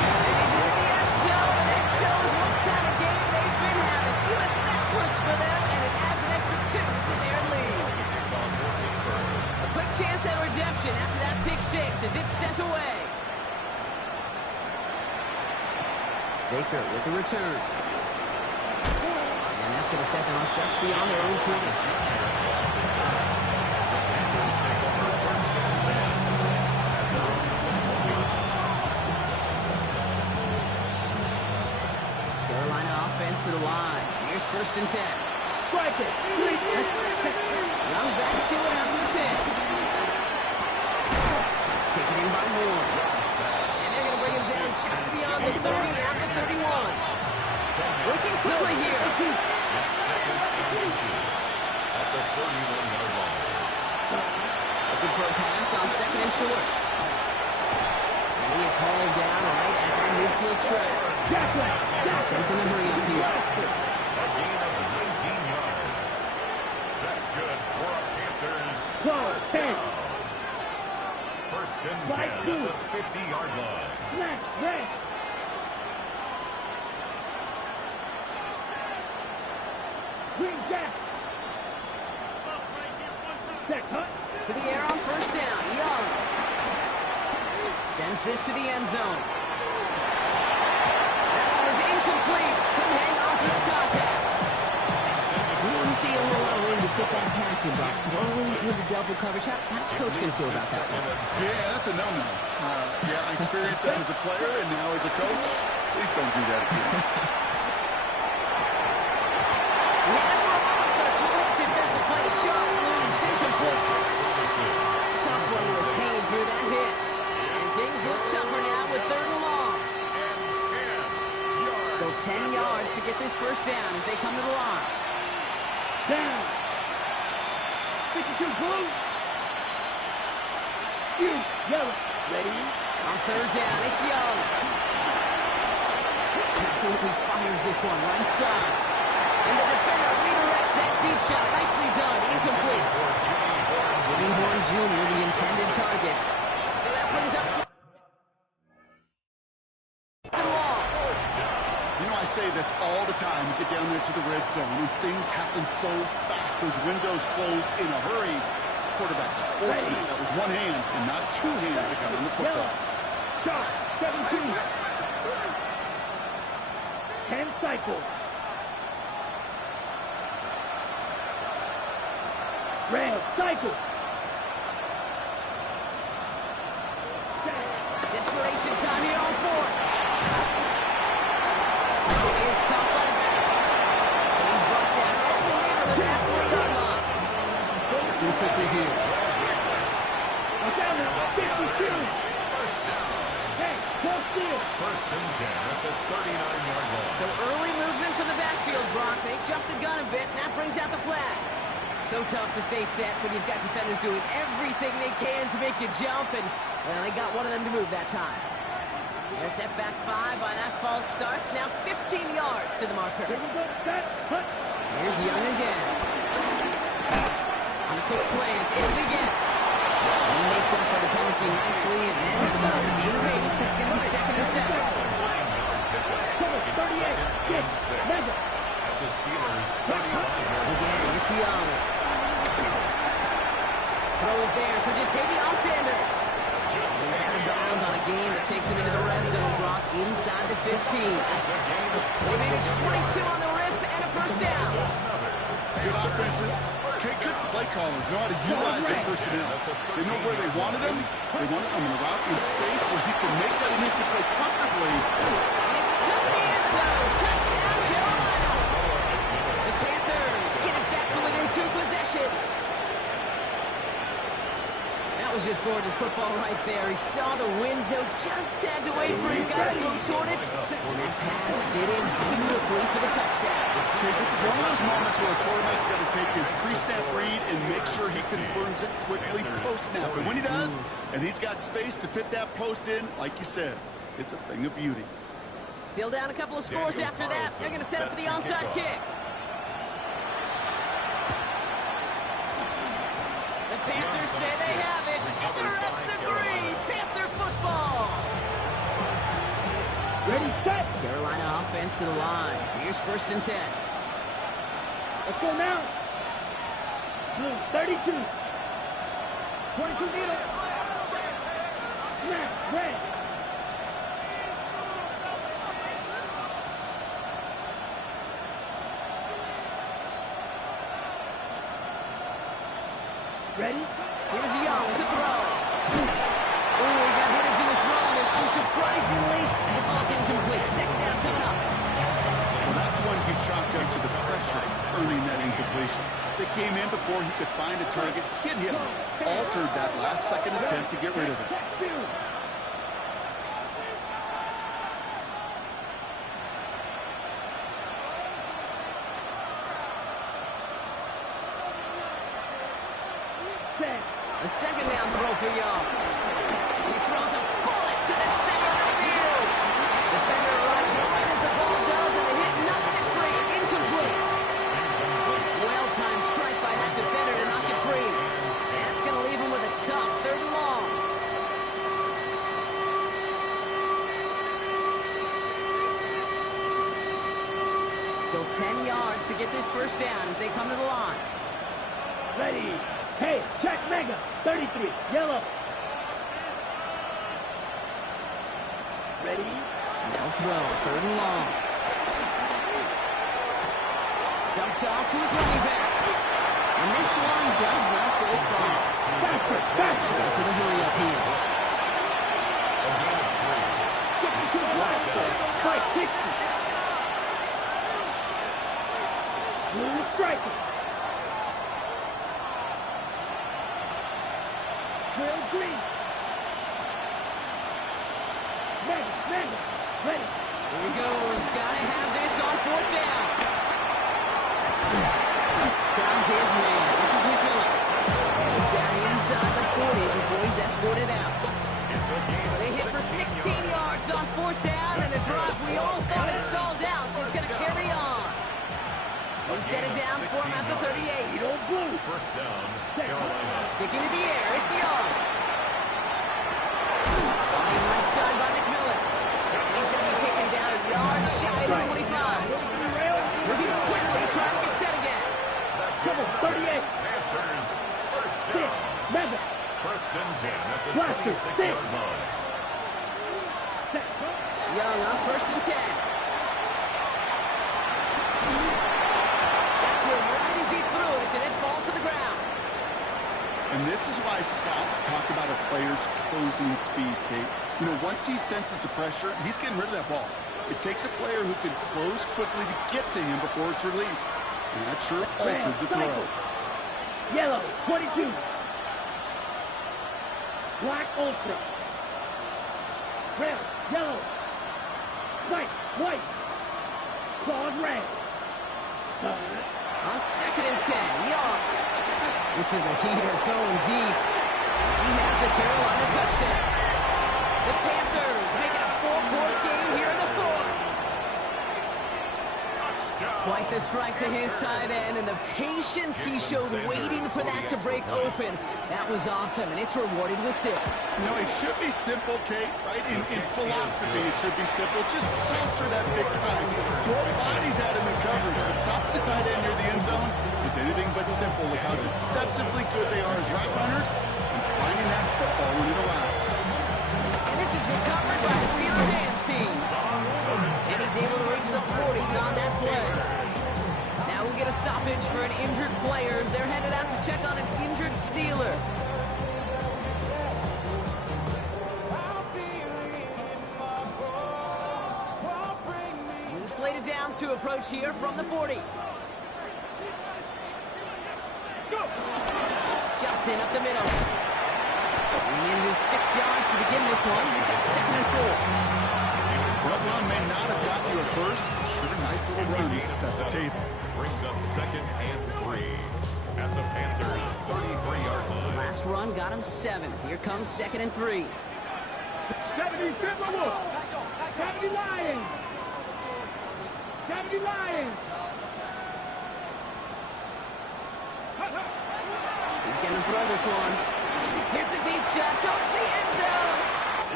And he's into the end zone, and that shows what kind of game they've been having. Even that works for them, and it adds an extra 2 to their lead. A quick chance at redemption after that pick 6 as it's sent away. Baker with the return. And that's going to set them up just beyond their own 20. Carolina offense to the line. Here's 1st and 10. Strike it. Young back to it after the pick. It's taken in by Moore. And they're going to bring him down just beyond the 30 at the 31. Working quickly here. It's second and inches at the 31-yard line. Looking for a pass on second and short. And he is hauled down right at that midfield stripe. Offense in a hurry up here. A gain of 19 yards. That's good for a Panthers. First and 10 at the 50-yard line. Green Jack. To the air on first down. Young sends this to the end zone. That one was incomplete. Couldn't hang on through the contact. Didn't see a whole lot of room to fit that passing box. Throwing with the double coverage. How's Coach going to feel about that one? Yeah, that's a no-no. Yeah, I experienced that as a player and now as a coach. Please don't do that again. We had it for a moment, but a great defensive play. Just moves incomplete. Tough one to retain through that hit. And things look tougher now with third and long. So 10 yards to get this first down as they come to the line. Down. 52 blue. You, yellow. Ready? On third down, it's Young. Absolutely fires this one right side. And the defender redirects that deep shot. Nicely done. Incomplete. Jimmy Horn Jr., the intended target. So that brings up the long. You know, I say this all the time. You get down there to the red zone and things happen so fast. Those windows close in a hurry. Quarterback's fortunate. That was one hand and not two hands that got on the football. Shot. 17. 10 cycles. Red cycle. Desperation time here on fourth. He is caught by the back. And he's brought down right in the middle of that 40-yard line. Working quickly here. Watch out now. 52. First down. Hey, close field. First and 10 at the 39-yard line. So early movement from the backfield, Brock. They jumped the gun a bit, and that brings out the flag. So tough to stay set when you've got defenders doing everything they can to make you jump, and well, they got one of them to move that time. They're set back 5 by that false start. Now 15 yards to the marker. Here's Young again. On a quick slant, it's the get. And he makes up for the penalty nicely, and then some. Innovates. It's going to be second and 7. 38. At the Steelers' 35-yard. Again, it's Young. Throw is there for Jatavion Sanders. He's out of bounds on a gain that takes him into the red zone. Drop inside the 15. They manage 22 on the rip and a first down. Good offenses. Okay, good play callers know how to utilize their personnel. They know where they wanted him. They wanted him in a route in space where he can make that initial play comfortably. And it's to the end zone. Touchdown, Carolina. The Panthers get it back to within 2 possessions. That was just gorgeous football right there. He saw the window, just had to wait for his guy to throw toward it. And that pass fit in beautifully for the touchdown. Okay, this is one of those moments where a quarterback's got to take his pre-snap read and make sure he confirms it quickly post-snap. And when he does, and he's got space to fit that post in, like you said, it's a thing of beauty. Still down a couple of scores after that. They're going to set up for the onside kick. The Panthers say they have it, and the refs agree. Panther football. Ready, set. Carolina offense to the line. Here's first and 10. Let's go now. Blue, 32. 22 needle. Snap, red. Ready? Here's Young to throw. Oh, he got hit as he was throwing it. Unsurprisingly, it falls incomplete. Second down coming up. Well, that's when he chalked up to the pressure, earning that incompletion. They came in before he could find a target, hit him, altered that last-second attempt to get rid of it. set. A second down throw for Young. He throws a bullet to the center of the field. Defender arrives right as the ball does, and the hit knocks it free. Incomplete. Well-timed strike by that defender to knock it free. That's going to leave him with a tough 3rd and long. Still 10 yards to get this first down as they come to the line. Ready. Hey, check mega. 33. Yellow. Ready. They'll throw. 3rd and long. Dumped off to his running back. And this one does not go far. Faster. Goes to the hurry up here. Get to the left. 560. Blue striker. Will green. Mega. Ready. Here he goes. Gotta have this on 4th down. Found his man. This is McMillan. He's down inside the 40 before he's escorted out. They hit for 16 yards on 4th down, and a drive we all thought it stalled out is going to carry on. We've set it down, score him at the 38. Blue. First down, Carolina. Sticking to the air, it's Young. Flying right side by McMillan. And he's going to be taken down a yard shy of the 25. Moving quickly, trying to get set again. Double 38. Panthers, first down. Mega. First and 10 at the Blaster, 26-yard line. Young on 1st and 10. Got to him right as he threw it, and it falls to the ground. And this is why scouts talk about a player's closing speed, Kate. You know, once he senses the pressure, he's getting rid of that ball. It takes a player who can close quickly to get to him before it's released. And that sure altered the throw. Yellow, 22. Black ultra. Red, yellow. White, white. Clawed red. On 2nd and 10, Young. This is a heater going deep. He has the Carolina touchdown. The Panthers making a 4-point game here in the 4th. Quite the strike to his tight end, and the patience he showed waiting for that to break open. That was awesome, and it's rewarded with 6. You know, it should be simple, Kate, right? In philosophy, it should be simple. Just cluster that big guy. Throw bodies at him in coverage, but stopping the tight end near the end zone is anything but simple with how deceptively good they are as route runners and finding that football when it arrives. And this is recovered by the Steeler hands team. And he's able to reach the 40 on that play. Now we'll get a stoppage for an injured player as they're headed out to check on an injured Steeler. New slated downs to approach here from the 40. Johnson up the middle. And in his 6 yards to begin this one. We've got 2nd and 4. That run may not have got you at first, but sure nice little run to set the table. Brings up 2nd and 3 at the Panthers' 33-yard line. Last run got him 7. Here comes 2nd and 3. 70 Timberwolves. 70 Lions. 70 Lions. He's going to throw this one. Here's a deep shot towards the end zone.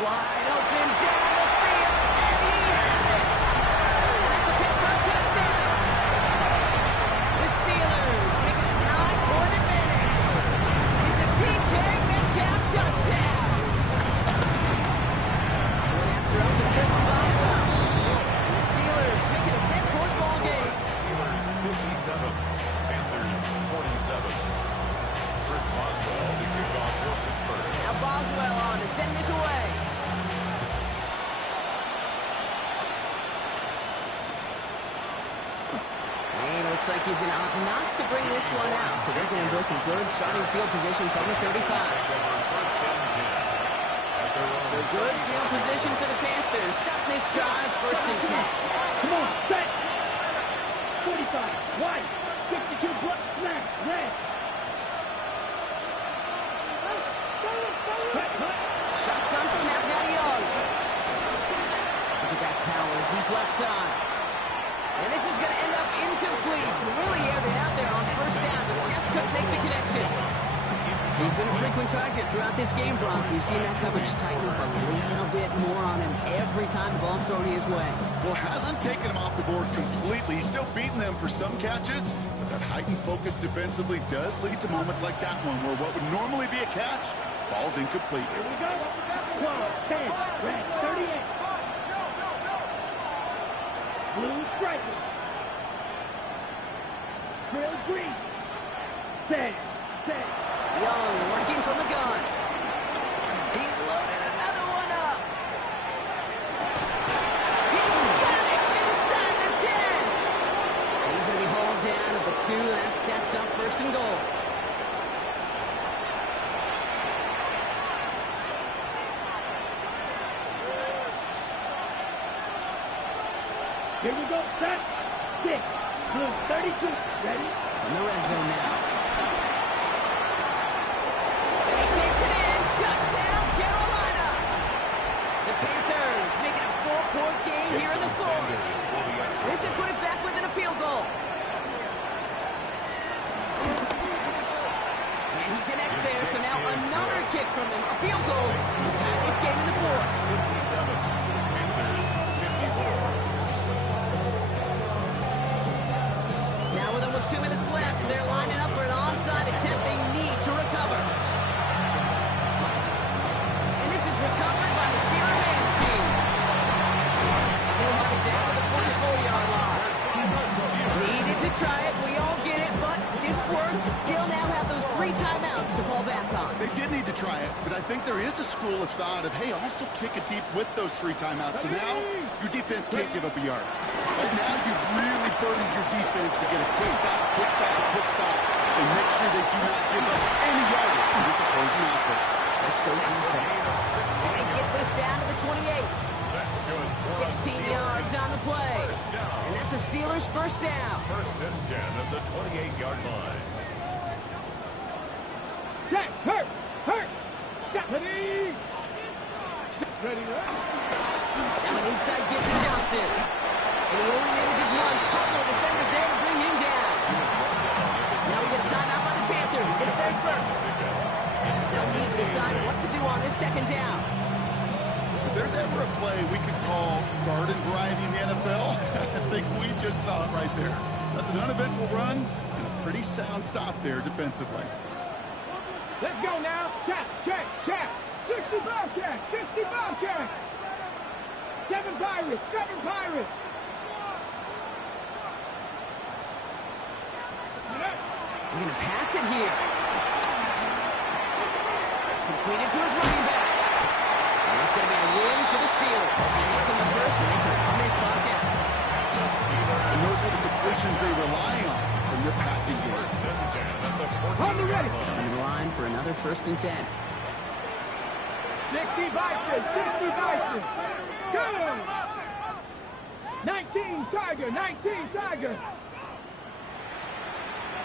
Wide open down the field, and he has it. And that's a Pittsburgh touchdown. The Steelers make it a 9-point advantage. It's a DK Metcalf touchdown. Going after up the field from Boswell. And the Steelers make it a 10-point ball game. Steelers 57, Panthers 47. Chris Boswell to kick off for Pittsburgh. Now Boswell on to send this away. And it looks like he's going to opt not to bring this one out. So they're going to enjoy some good starting field position from the 35. So good field position for the Panthers. Stop this drive, 1st and 10. Come on, set. 45, wide. 62, smash, red. Shotgun snap now Young. Look at that power, deep left side. And this is going to end up incomplete. Really aired it out there on first down, but just couldn't make the connection. He's been a frequent target throughout this game, Brock. We've seen that coverage tighten up a little bit more on him every time the ball's thrown his way. Well, hasn't taken him off the board completely. He's still beating them for some catches, but that heightened focus defensively does lead to moments like that one where what would normally be a catch falls incomplete. Here we go. 12, 10, red, 38. Blue striker. Trail green. Set. Young working from the gun. He's loaded another one up. He's got it inside the 10. And he's going to be hauled down at the 2. That sets up first and goal. Here we go. Set. 6. Blue 32. Ready? In the red zone now. And he takes it in. Touchdown, Carolina. The Panthers making a 4-point game here in the fourth. This would put it back within a field goal. And he connects there, so now another kick from him. A field goal to tie this game in the fourth. 57. Panthers 54. Now with almost 2 minutes left, they're lining up for an onside attempt they need to recover. And this is recovered by the Steeler hands team. And he'll have it down to the 44-yard line. Needed to try it, we all get it, but didn't work. Still now have those 3 timeouts to fall back on. They did need to try it, but I think there is a school of thought of, hey, also kick it deep with those 3 timeouts. So now your defense can't give up a yard. Right now you've really burdened your defense to get a quick stop, and make sure they do not give up any yardage to this opposing offense. Let's go defense. And they get this down to the 28. That's good. 16 yards on the play. And that's a Steelers first down. First and 10 at the 28-yard line. Check. Hurt. Step. Ready. Ready. Now an inside give to Johnson. And he only manages one. Couple of defenders there to bring him down. Now we get a timeout by the Panthers. It's their first. They'll need to decide what to do on this second down. If there's ever a play we could call garden variety in the NFL, I think we just saw it right there. That's an uneventful run and a pretty sound stop there defensively. Let's go now. Check. 65 check. 7 Pirates. We're going to pass it here. Completed to his running back. And it's going to be a win for the Steelers. He gets him the first, and they can run this clock out. And those are the completions they rely on from their passing game. First and 10 at the On the ready. 14-yard line. On the line for another first and 10. 60 Bison. Good. 19 Tiger.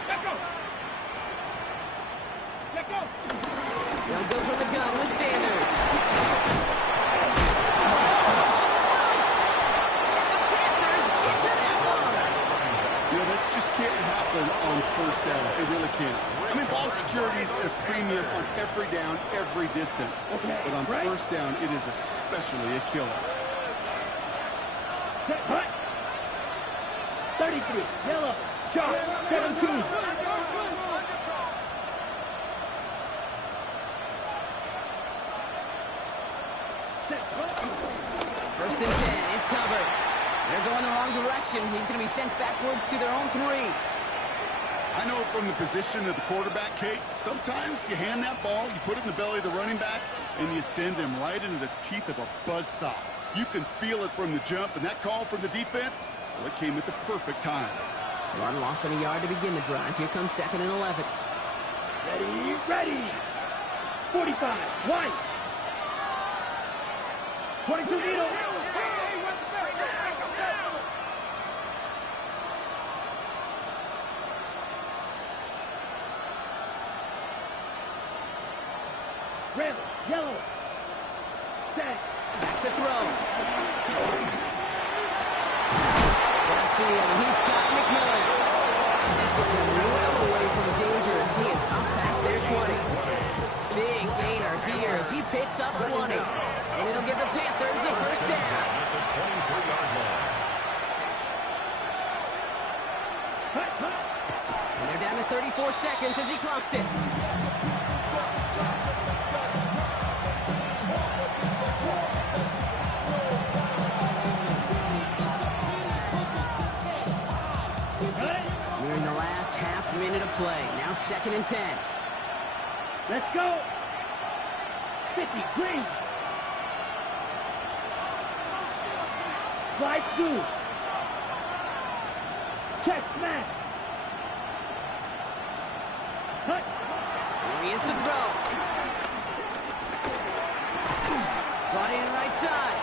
Let's go. They'll go for the gun with Sanders. And the Panthers get to that one. This just can't happen on first down. It really can't. I mean, ball security is a premium on every down, every distance. But on first down, it is especially a killer. Set, hut. 33, yellow, shot, 17. First and 10, it's Hubbard. They're going the wrong direction. He's going to be sent backwards to their own 3. I know from the position of the quarterback, Kate, sometimes you hand that ball, you put it in the belly of the running back, and you send him right into the teeth of a buzzsaw. You can feel it from the jump, and that call from the defense, well, it came at the perfect time. One loss on a yard to begin the drive. Here comes 2nd and 11. Ready. 45, 1. 22 needle. Red, yellow. Set. Back to throw. Downfield, and he's got McMillan. And this gets him well away from dangerous. He is up past their 20. Big gainer here as he picks up 20. And it'll give the Panthers a first down. At the 23-yard line. And they're down to 34 seconds as he clocks it. Nearing the last half minute of play. Now 2nd and 10. Let's go. 50, green. Slide through. Check, smash. Cut. Here he is to throw. Brought in right side.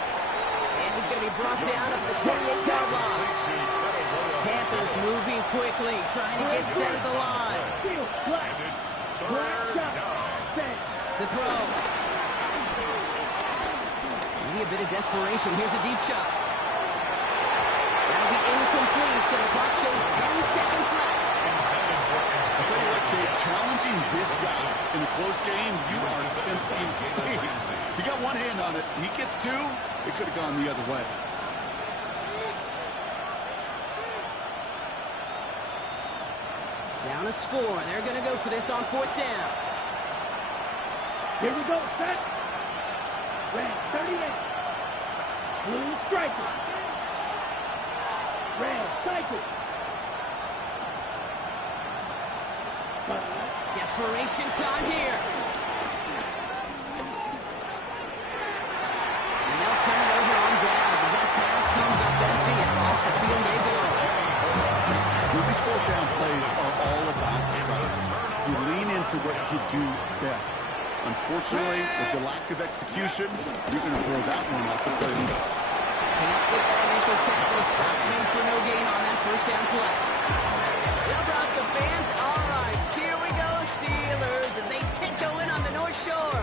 And he's going to be brought down up the 28-yard line. Panthers moving quickly, trying to get set at the line. Field, black. And it's Black, third up. down. Set. To throw. Maybe a bit of desperation. Here's a deep shot. That'll be incomplete, so the clock shows 10 seconds left. I'll tell you what, Kate, challenging this guy in a close game, you are tempting fate. He got one hand on it. He gets two. It could have gone the other way. Down a score. They're going to go for this on 4th down. Here we go, set. Red, 38. Blue, striker. Red, cycle. Desperation time here. And they'll turn it over on downs as that pass comes up empty and off the field they go. Well, these 4th down plays are all about trust. You lean into what you do best. Unfortunately, with the lack of execution, you're going to throw that one off the play list. Can't slip that initial tackle. Stops made for no gain on that 1st down play. Well, Brock, the fans, all right, here we go, Steelers, as they tiptoe in on the North Shore.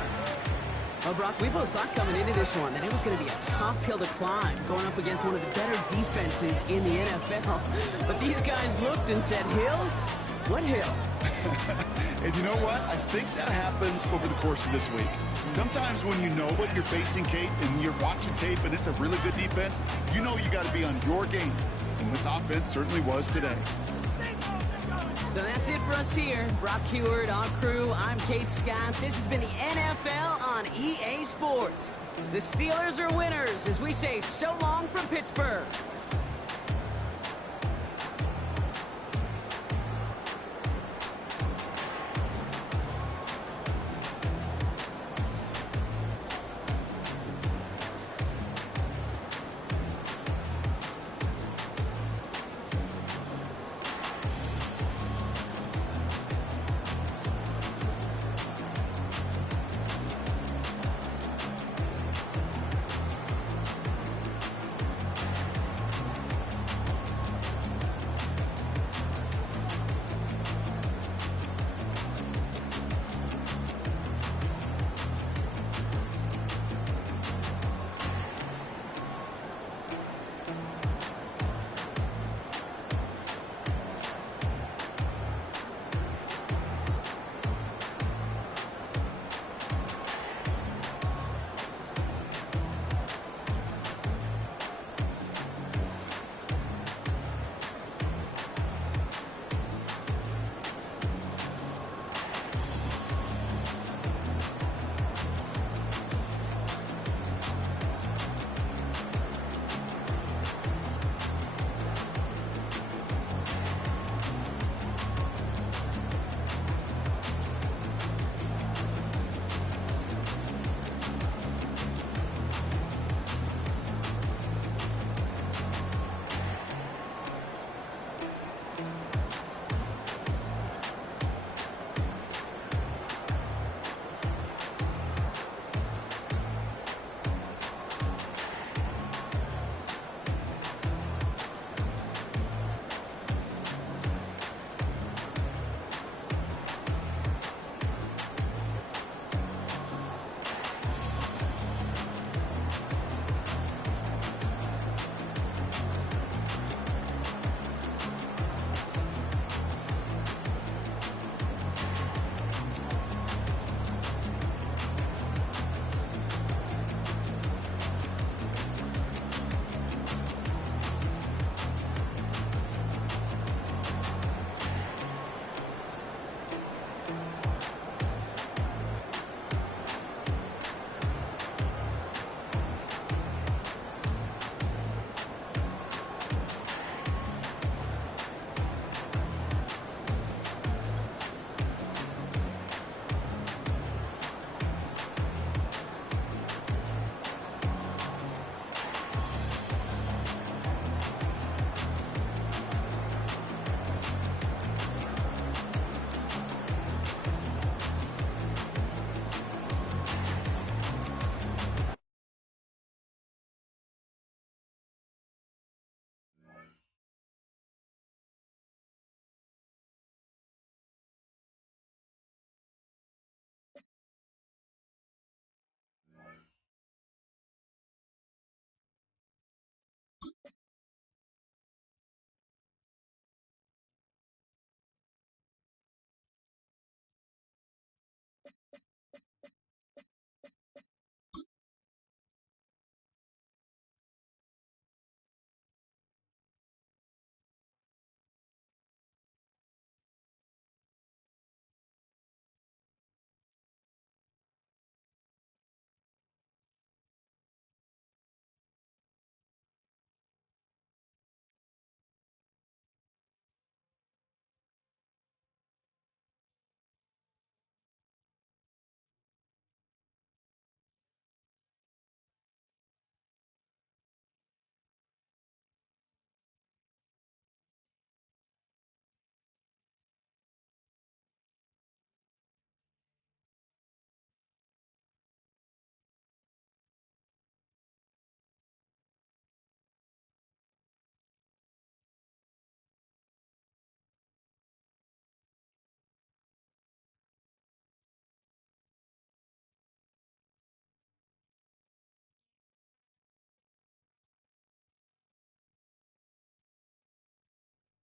Well, Brock, we both thought coming into this one that it was going to be a tough hill to climb, going up against one of the better defenses in the NFL. But these guys looked and said, Hill? What hill? And you know what? I think that happened over the course of this week. Sometimes when you know what you're facing, Kate, and you're watching tape and it's a really good defense, you know you got to be on your game. And this offense certainly was today. So that's it for us here. Brock Heward, our crew. I'm Kate Scott. This has been the NFL on EA Sports. The Steelers are winners as we say so long from Pittsburgh.